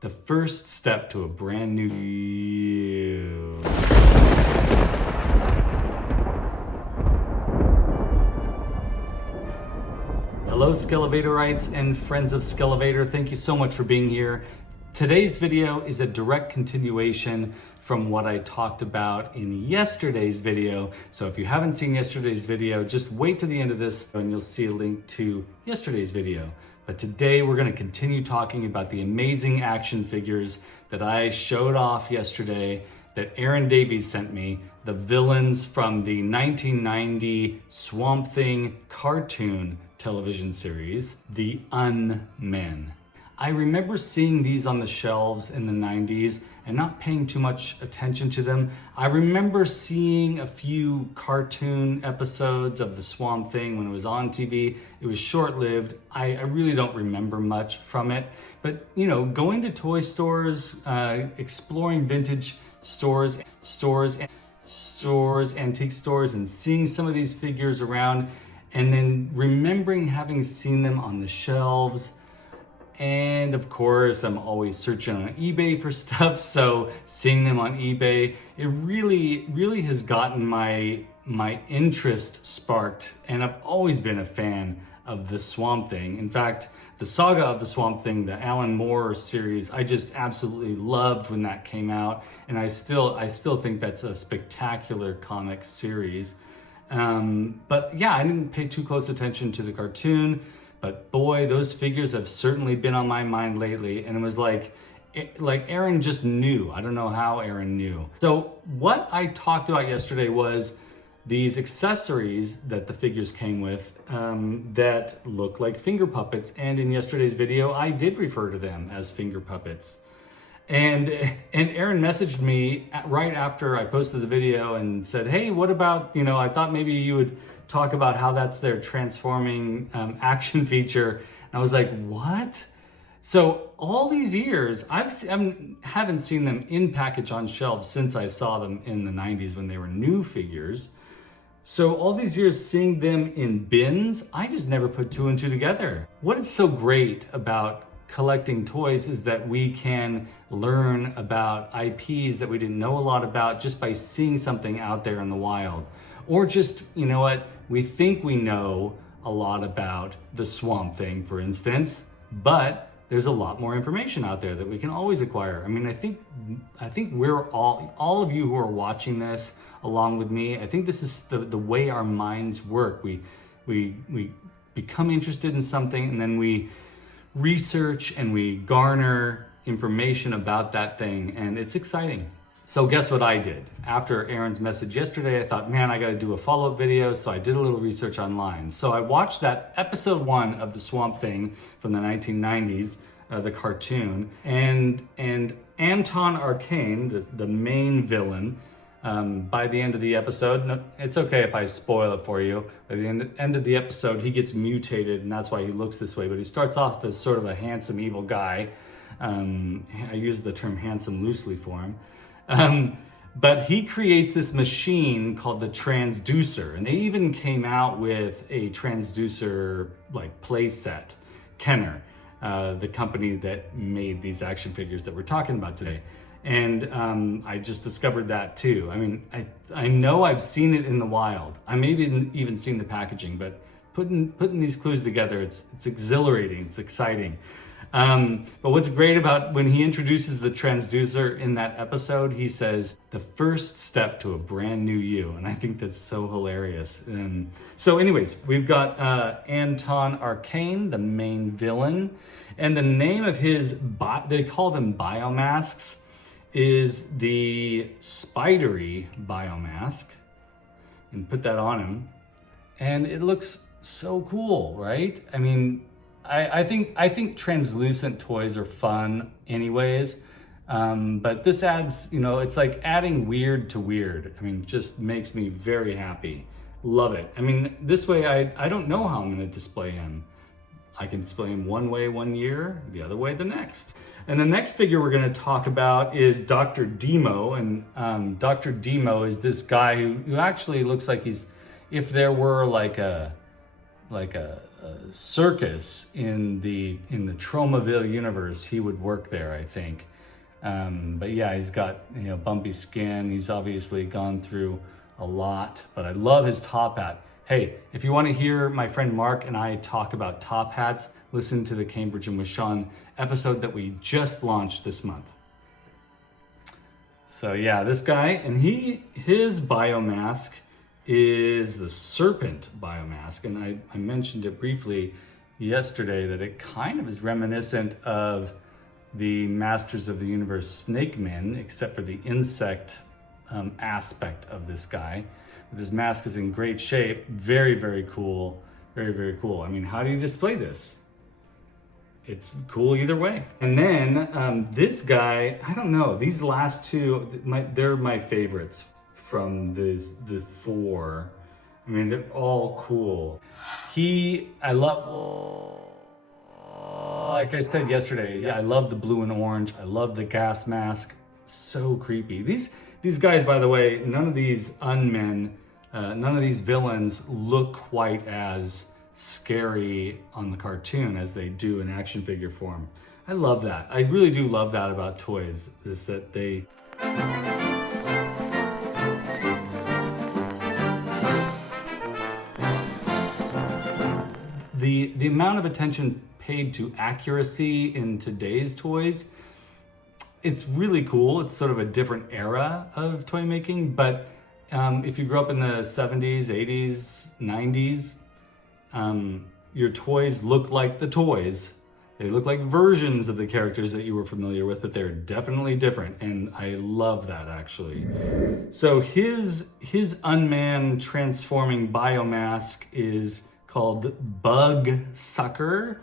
the first step to a brand new you. Hello Skele Vaderites and friends of Skele Vader, thank you so much for being here. Today's video is a direct continuation from what I talked about in yesterday's video. So if you haven't seen yesterday's video, just wait to the end of this and you'll see a link to yesterday's video. But today we're going to continue talking about the amazing action figures that I showed off yesterday that Aaron Davies sent me, the villains from the 1990 Swamp Thing cartoon television series, the UNMEN. I remember seeing these on the shelves in the 90s and not paying too much attention to them. I remember seeing a few cartoon episodes of the Swamp Thing when it was on TV. It was short-lived. I really don't remember much from it. But, you know, going to toy stores, exploring vintage stores, antique stores, and seeing some of these figures around, and then remembering having seen them on the shelves. And of course, I'm always searching on eBay for stuff, so seeing them on eBay, it really has gotten my interest sparked, and I've always been a fan of the Swamp Thing. In fact, the saga of the Swamp Thing, the Alan Moore series, I just absolutely loved when that came out, and I still think that's a spectacular comic series. But yeah, I didn't pay too close attention to the cartoon. But boy, those figures have certainly been on my mind lately. And it was like Aaron just knew. I don't know how Aaron knew. So what I talked about yesterday was these accessories that the figures came with that look like finger puppets. And in yesterday's video, I did refer to them as finger puppets. And Aaron messaged me right after I posted the video and said, hey, what about, I thought maybe you would talk about how that's their transforming action feature. And I was like, what? So all these years, I haven't seen them in package on shelves since I saw them in the 90s when they were new figures. So all these years seeing them in bins, I just never put two and two together. What is so great about collecting toys is that we can learn about IPs that we didn't know a lot about just by seeing something out there in the wild. Or just, we think we know a lot about the Swamp Thing, for instance, but there's a lot more information out there that we can always acquire. I mean, I think we're all of you who are watching this along with me, I think this is the way our minds work. We become interested in something and then we research and we garner information about that thing, and it's exciting. So guess what I did? After Aaron's message yesterday, I thought, man, I gotta do a follow-up video, so I did a little research online. So I watched that episode 1 of the Swamp Thing from the 1990s, the cartoon, and Anton Arcane, the main villain, by the end of the episode, no, it's okay if I spoil it for you, by the end of the episode, he gets mutated, and that's why he looks this way, but he starts off as sort of a handsome, evil guy. I use the term handsome loosely for him. But he creates this machine called the transducer, and they even came out with a transducer play set, Kenner, the company that made these action figures that we're talking about today. And I just discovered that too. I mean, I know I've seen it in the wild. I may have even seen the packaging, but putting these clues together, it's exhilarating, it's exciting. But what's great about when he introduces the transducer in that episode, he says, the first step to a brand new you. And I think that's so hilarious. So anyways, we've got Anton Arcane, the main villain. And the name of his, they call them biomasks, is the spidery biomask. And put that on him. And it looks so cool, right? I mean, I think translucent toys are fun anyways, but this adds, it's like adding weird to weird. I mean, just makes me very happy. Love it. I mean, this way I don't know how I'm going to display him. I can display him one way one year, the other way the next. And the next figure we're going to talk about is Dr. Demo, and Dr. Demo is this guy who actually looks like if there were like a like a circus in the Tromaville universe, he would work there, I think. But yeah, he's got, you know, bumpy skin. He's obviously gone through a lot, but I love his top hat. Hey, if you want to hear my friend Mark and I talk about top hats, listen to the Cambridge and with Sean episode that we just launched this month. So yeah, this guy, and his biomask is the serpent biomask. And I mentioned it briefly yesterday that it kind of is reminiscent of the Masters of the Universe snake men, except for the insect aspect of this guy. This mask is in great shape. Very, very cool. Very, very cool. I mean, how do you display this? It's cool either way. And then this guy, I don't know, these last two, they're my favorites from the four. I mean, they're all cool. I love, like I said yesterday, yeah, I love the blue and orange. I love the gas mask. So creepy. These guys, by the way, none of these UNMEN, none of these villains look quite as scary on the cartoon as they do in action figure form. I love that. I really do love that about toys, is that they... The amount of attention paid to accuracy in today's toys, it's really cool. It's sort of a different era of toy making, but if you grew up in the 70s, 80s, 90s, your toys look like the toys. They look like versions of the characters that you were familiar with, but they're definitely different, and I love that, actually. So his UNMEN transforming biomask is called Bug Sucker.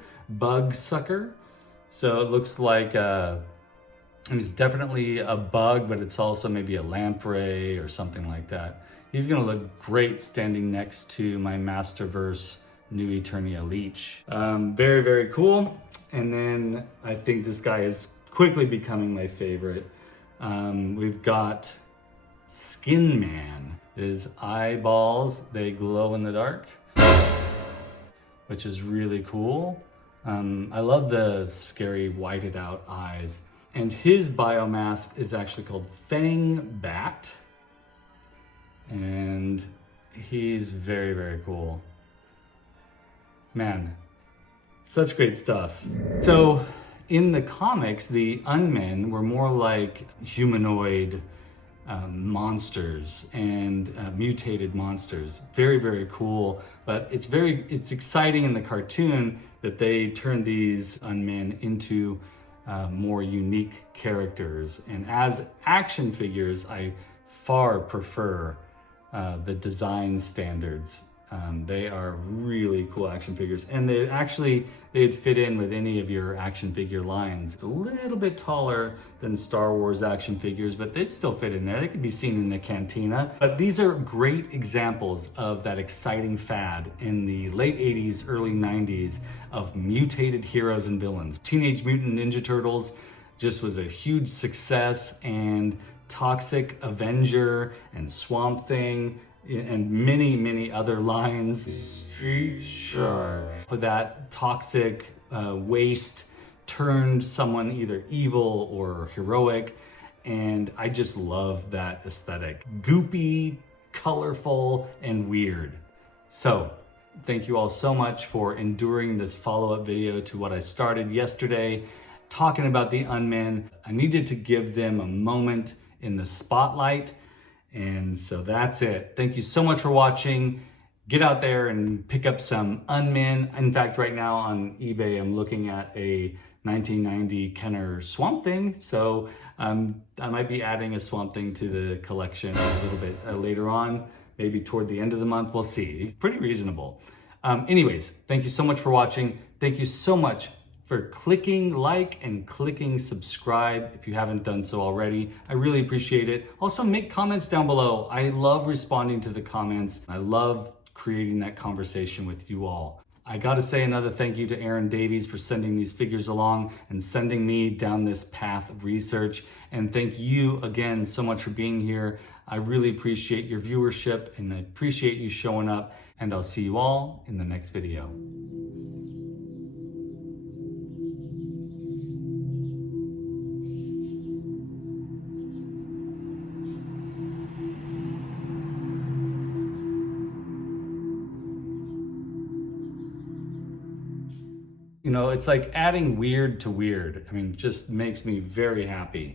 So it looks like it's definitely a bug, but it's also maybe a lamprey or something like that. He's gonna look great standing next to my Masterverse New Eternia Leech. Very, very cool. And then I think this guy is quickly becoming my favorite. We've got Skin Man. His eyeballs, they glow in the dark, which is really cool. I love the scary whited out eyes. And his biomask is actually called Fang Bat. And he's very, very cool. Man, such great stuff. So in the comics, the UNMEN were more like humanoid monsters and mutated monsters. Very, very cool. But it's exciting in the cartoon that they turned these UNMEN into more unique characters. And as action figures, I far prefer the design standards. They are really cool action figures, and they'd fit in with any of your action figure lines. A little bit taller than Star Wars action figures, but they'd still fit in there. They could be seen in the cantina. But these are great examples of that exciting fad in the late 80s, early 90s of mutated heroes and villains. Teenage Mutant Ninja Turtles just was a huge success, and Toxic Avenger and Swamp Thing and many, many other lines. Street Shark. For that toxic waste turned someone either evil or heroic, and I just love that aesthetic. Goopy, colorful, and weird. So, thank you all so much for enduring this follow-up video to what I started yesterday, talking about the UNMEN. I needed to give them a moment in the spotlight. And so that's it. Thank you so much for watching. Get out there and pick up some UNMEN. In fact, right now on eBay, I'm looking at a 1990 Kenner Swamp Thing. So I might be adding a Swamp Thing to the collection a little bit later on, maybe toward the end of the month. We'll see. It's pretty reasonable. Anyways, thank you so much for watching. Thank you so much for clicking like and clicking subscribe if you haven't done so already. I really appreciate it. Also, make comments down below. I love responding to the comments. I love creating that conversation with you all. I gotta say another thank you to Aaron Davies for sending these figures along and sending me down this path of research. And thank you again so much for being here. I really appreciate your viewership and I appreciate you showing up, and I'll see you all in the next video. You know, it's like adding weird to weird. I mean, just makes me very happy.